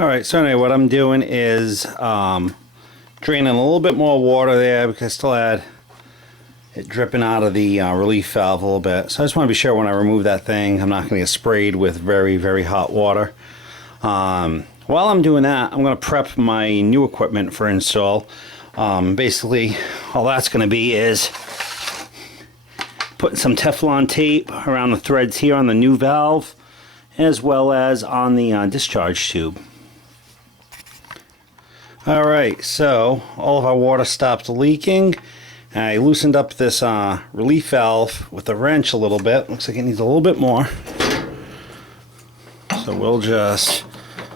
Alright, so anyway, what I'm doing is draining a little bit more water there because I still had it dripping out of the relief valve a little bit. So I just want to be sure when I remove that thing I'm not going to get sprayed with very, very hot water. While I'm doing that, I'm going to prep my new equipment for install. Basically, all that's going to be is putting some Teflon tape around the threads here on the new valve, as well as on the discharge tube. Alright, so all of our water stopped leaking. I loosened up this relief valve with a wrench a little bit. Looks like it needs a little bit more. So we'll just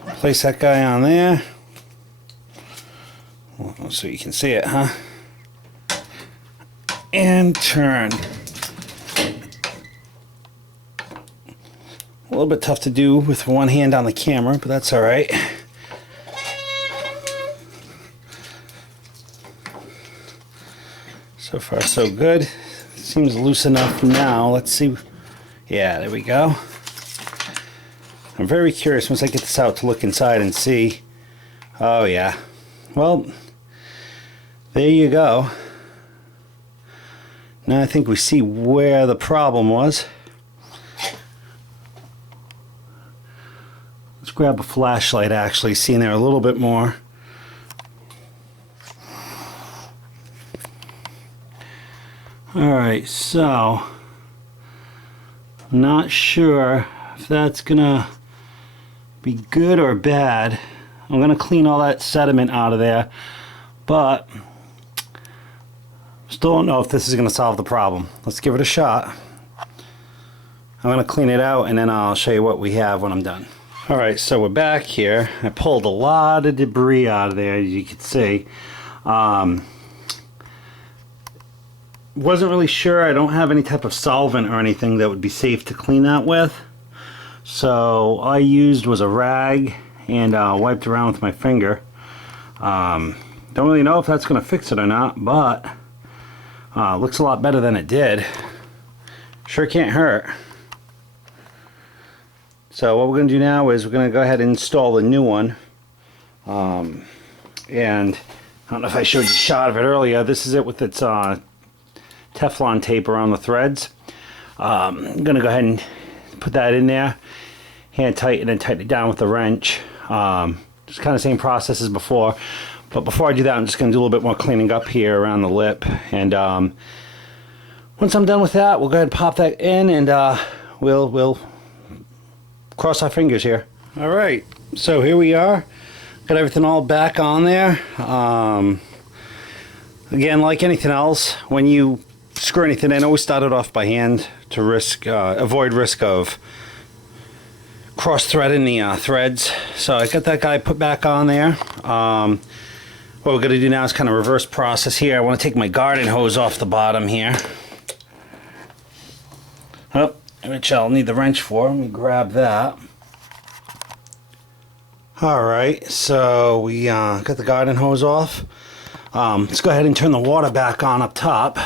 place that guy on there. So you can see it, huh? And turn. A little bit tough to do with one hand on the camera, but that's alright. So far so good. Seems loose enough now. Let's see. Yeah, there we go. I'm very curious once I get this out to look inside and see. Oh yeah. Well, there you go. Now I think we see where the problem was. Let's grab a flashlight actually, see in there a little bit more. Alright, so I'm not sure if that's gonna be good or bad. I'm gonna clean all that sediment out of there, but still don't know if this is gonna solve the problem. Let's give it a shot. I'm gonna clean it out and then I'll show you what we have when I'm done. Alright, so we're back here. I pulled a lot of debris out of there, as you can see. Wasn't really sure. I don't have any type of solvent or anything that would be safe to clean that with. So all I used was a rag and wiped around with my finger. Don't really know if that's going to fix it or not, but looks a lot better than it did. Sure can't hurt. So what we're going to do now is we're going to go ahead and install the new one. And I don't know if I showed you a shot of it earlier. This is it with its Teflon tape around the threads. I'm going to go ahead and put that in there, hand tighten and tighten it down with the wrench. Just kind of same process as before, but before I do that I'm just going to do a little bit more cleaning up here around the lip, and once I'm done with that we'll go ahead and pop that in, and we'll cross our fingers here. Alright, so here we are, got everything all back on there. Again, like anything else, when you screw anything in, always start it off by hand to avoid risk of cross-threading the threads. So I got that guy put back on there. What we're going to do now is kind of reverse process here. I want to take my garden hose off the bottom here. Oh, which I'll need the wrench for. Let me grab that. Alright, so we got the garden hose off. Let's go ahead and turn the water back on up top.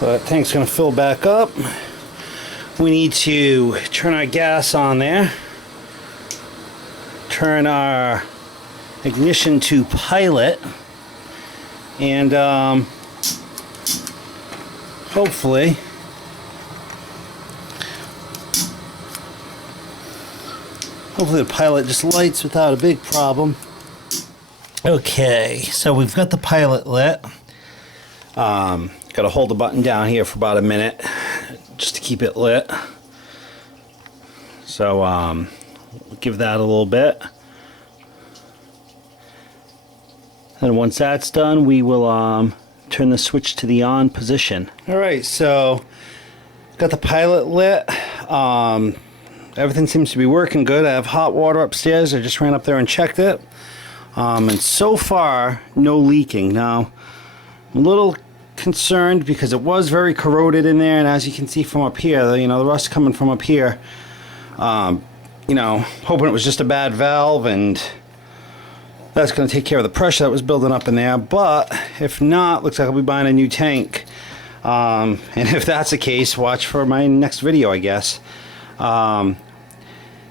So that tank's going to fill back up. We need to turn our gas on there. Turn our ignition to pilot. And hopefully the pilot just lights without a big problem. Okay, so we've got the pilot lit. Got to hold the button down here for about a minute just to keep it lit. So we'll give that a little bit. And once that's done, we will turn the switch to the on position. Alright, so got the pilot lit. Everything seems to be working good. I have hot water upstairs. I just ran up there and checked it. And so far, no leaking. Now, I'm a little concerned because it was very corroded in there, and as you can see from up here, you know, the rust coming from up here. You know, hoping it was just a bad valve and that's going to take care of the pressure that was building up in there. But if not, looks like I'll be buying a new tank. And if that's the case, watch for my next video, I guess.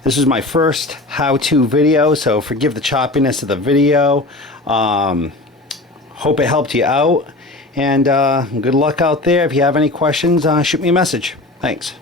This is my first how-to video, so forgive the choppiness of the video. Hope it helped you out, and good luck out there. If you have any questions, shoot me a message. Thanks.